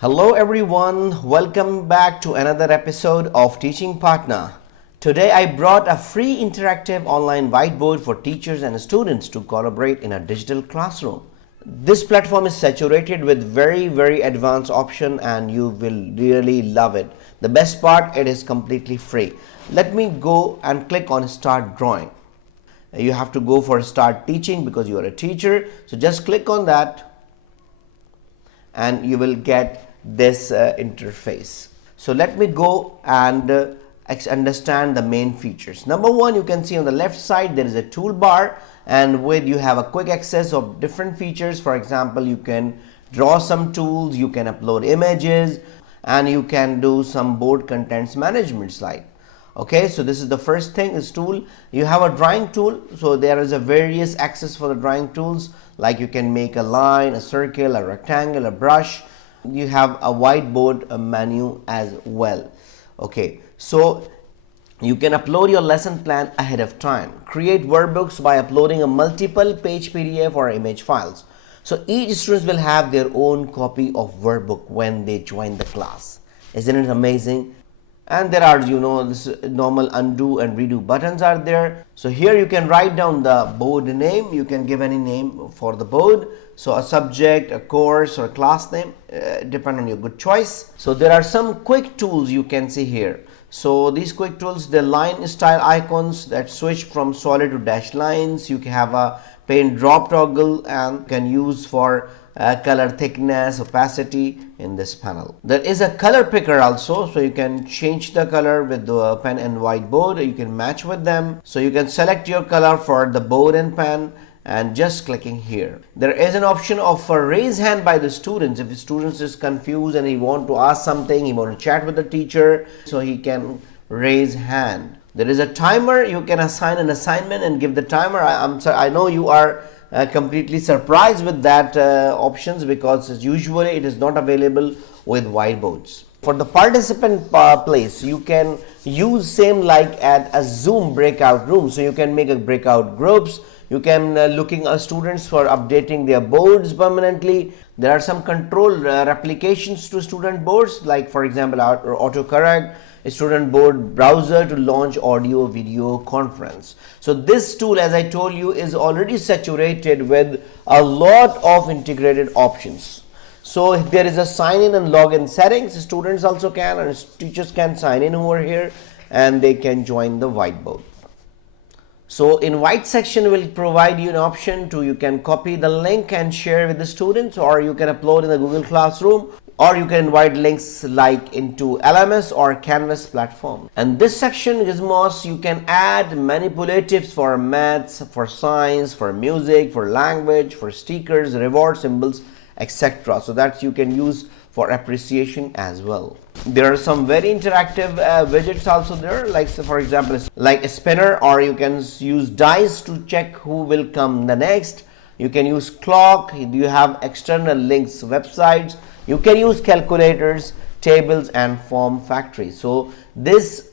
Hello everyone, welcome back to another episode of Teaching Partner. Today I brought a free interactive online whiteboard for teachers and students to collaborate in a digital classroom. This platform is saturated with very advanced option and you will really love it. The best part, it is completely free. Let me go and click on Start Drawing. You have to go for Start Teaching because you are a teacher. So just click on that and you will get this interface. So let me go and understand the main features. Number one, you can see on the left side there is a toolbar, and with you have a quick access of different features. For example, you can draw some tools, you can upload images, and you can do some board contents management slide. Okay, so this is the first thing, is tool. You have a drawing tool, so there is a various access for the drawing tools, like you can make a line, a circle, a rectangle, a brush. You have a whiteboard menu as well. Okay, so you can upload your lesson plan ahead of time, create workbooks by uploading a multiple page PDF or image files. So each student will have their own copy of workbook when they join the class. Isn't it amazing? And there are, this normal undo and redo buttons are there. So here you can write down the board name. You can give any name for the board. So a subject, a course, or a class name, depend on your good choice. So there are some quick tools you can see here. So these quick tools, the line style icons that switch from solid to dashed lines. You can have a pen drop toggle and can use for color thickness, opacity in this panel. There is a color picker also, so you can change the color with the pen and whiteboard. You can match with them. So you can select your color for the board and pen and just clicking here. There is an option of a raise hand by the students. If the student is confused and he want to ask something, he want to chat with the teacher, so he can raise hand. There is a timer. You can assign an assignment and give the timer. I'm sorry, I know you are completely surprised with that options, because usually it is not available with whiteboards. For the participant place, you can use same like at a Zoom breakout room. So you can make a breakout groups. You can looking at students for updating their boards permanently. There are some control replications to student boards, like for example autocorrect, a student board browser to launch audio video conference. So this tool, as I told you, is already saturated with a lot of integrated options. So if there is a sign in and login settings, students also can, and teachers can sign in over here and they can join the whiteboard. So in white section will provide you an option to, you can copy the link and share with the students, or you can upload in the Google Classroom, or you can invite links like into LMS or Canvas platform. And this section, Gizmos, you can add manipulatives for maths, for science, for music, for language, for stickers, reward symbols, etc. So that you can use for appreciation as well. There are some very interactive widgets also there, like for example, like a spinner, or you can use dice to check who will come the next. You can use clock. You have external links, websites. You can use calculators, tables, and form factory. So this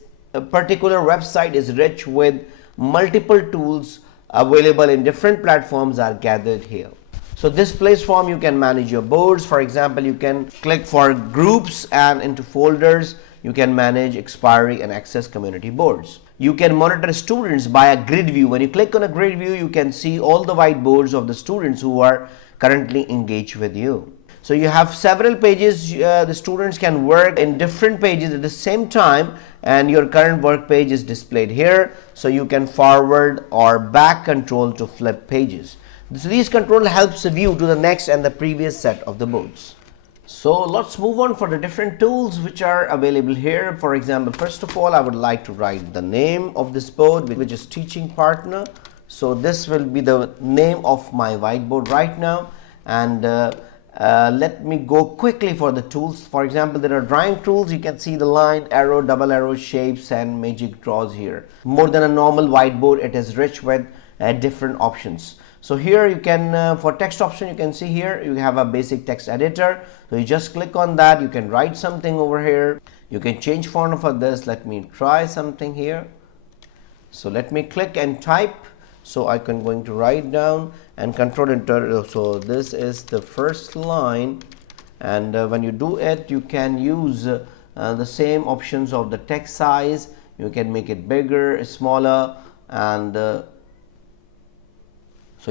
particular website is rich with multiple tools available in different platforms are gathered here. So this platform, you can manage your boards. For example, you can click for groups and into folders. You can manage expiry and access community boards. You can monitor students by a grid view. When you click on a grid view, you can see all the whiteboards of the students who are currently engaged with you. So you have several pages. The students can work in different pages at the same time, and your current work page is displayed here. So you can forward or back control to flip pages. So these control helps view to the next and the previous set of the boards. So let's move on for the different tools which are available here. For example, first of all, I would like to write the name of this board, which is Teaching Partner. So this will be the name of my whiteboard right now. And let me go quickly for the tools. For example, there are drawing tools. You can see the line, arrow, double arrow, shapes, and magic draws here. More than a normal whiteboard, it is rich with different options. So here you can, for text option, you can see here you have a basic text editor. So you just click on that. You can write something over here. You can change font for this. Let me try something here. So let me click and type. So I can going to write down and control enter. So this is the first line and when you do it, you can use the same options of the text size. You can make it bigger, smaller, and so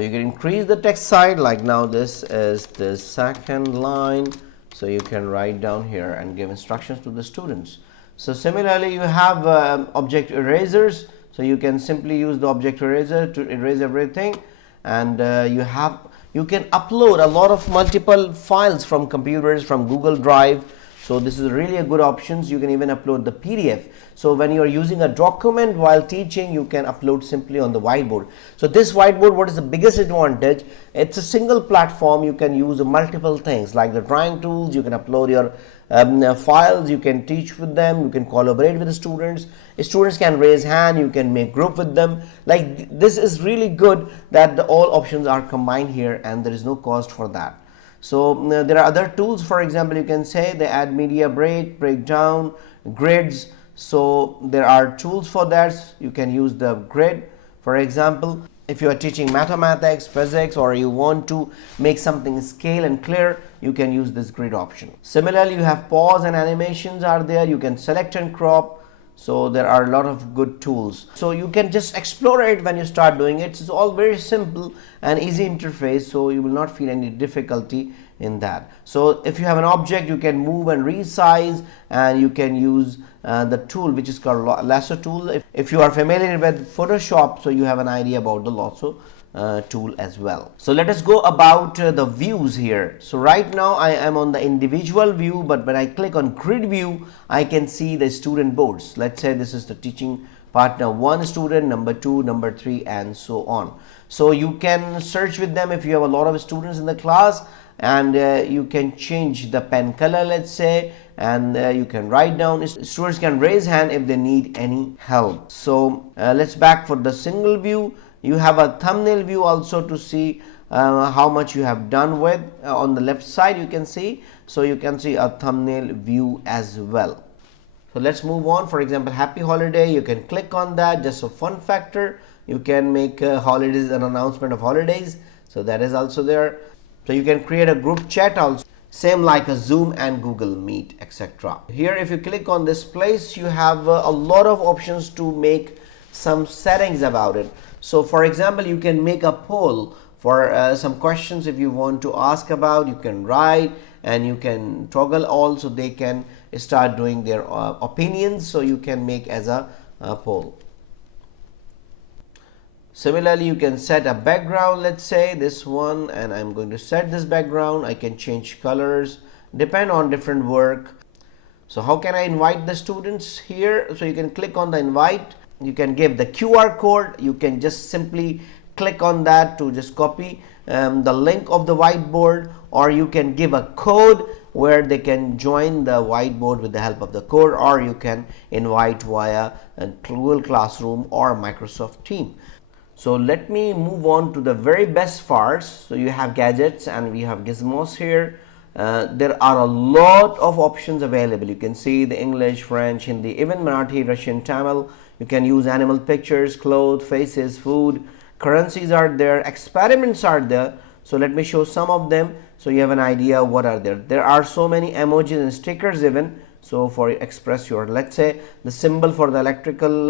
you can increase the text size. Like now this is the second line, so you can write down here and give instructions to the students. So similarly, you have object erasers, so you can simply use the object eraser to erase everything, and you can upload a lot of multiple files from computers, from Google Drive. So this is really a good option. You can even upload the PDF. So when you are using a document while teaching, you can upload simply on the whiteboard. So this whiteboard, what is the biggest advantage? It's a single platform. You can use multiple things like the drawing tools. You can upload your files. You can teach with them. You can collaborate with the students. Students can raise hand. You can make group with them. Like this is really good that all options are combined here, and there is no cost for that. So there are other tools. For example, you can say they add media breakdown, grids. So there are tools for that. You can use the grid. For example, if you are teaching mathematics, physics, or you want to make something scale and clear, you can use this grid option. Similarly, you have pause and animations are there. You can select and crop. So there are a lot of good tools. So you can just explore it when you start doing it. It's all very simple and easy interface, so you will not feel any difficulty in that. So if you have an object, you can move and resize, and you can use the tool which is called lasso tool. If you are familiar with Photoshop, so you have an idea about the lasso tool as well. So let us go about the views here. So right now I am on the individual view, but when I click on grid view, I can see the student boards. Let's say this is the teaching partner 1 student, number 2, number 3, and so on. So you can search with them if you have a lot of students in the class, and you can change the pen color, let's say, and you can write down. Students can raise hand if they need any help. So let's back for the single view. You have a thumbnail view also to see how much you have done with. On the left side you can see, so you can see a thumbnail view as well. So let's move on. For example, happy holiday, you can click on that. Just a fun factor, you can make holidays, an announcement of holidays, so that is also there. So you can create a group chat also, same like a Zoom and Google Meet, etc. Here if you click on this place, you have a lot of options to make some settings about it. So for example, you can make a poll for some questions if you want to ask about. You can write, and you can toggle all, so they can start doing their opinions. So you can make as a poll. Similarly, you can set a background, let's say this one, and I'm going to set this background. I can change colors, depend on different work. So how can I invite the students here? So you can click on the invite. You can give the QR code. You can just simply click on that to just copy the link of the whiteboard, or you can give a code where they can join the whiteboard with the help of the code, or you can invite via Google Classroom or Microsoft Teams. So let me move on to the very best parts. So you have gadgets, and we have Gizmos here. There are a lot of options available. You can see the English, French, Hindi, even Marathi, Russian, Tamil. You can use animal pictures, clothes, faces, food. Currencies are there, experiments are there. So let me show some of them, so you have an idea what are there. There are so many emojis and stickers even. So for express your, let's say the symbol for the electrical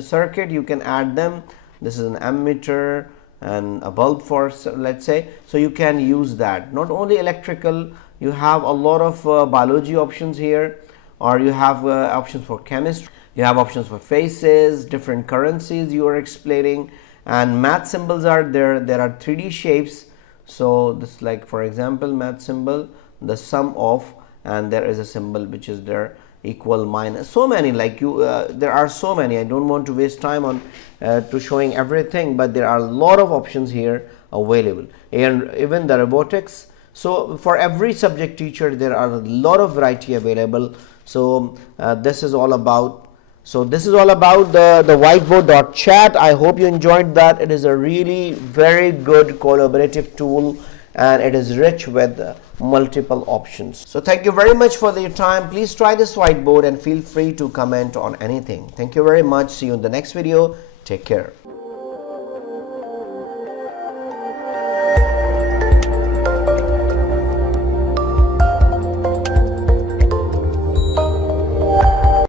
circuit, you can add them. This is an ammeter and a bulb for, let's say, so you can use that. Not only electrical, you have a lot of biology options here, or you have options for chemistry. You have options for faces, different currencies you are explaining, and math symbols are there. There are 3D shapes. So this, like for example, math symbol, the sum of, and there is a symbol which is there, equal, minus, so many, like you there are so many. I don't want to waste time on to showing everything, but there are a lot of options here available, and even the robotics. So for every subject teacher, there are a lot of variety available. So this is all about the whiteboard.chat. I hope you enjoyed that. It is a really very good collaborative tool, and it is rich with multiple options. So thank you very much for your time. Please try this whiteboard and feel free to comment on anything. Thank you very much. See you in the next video. Take care.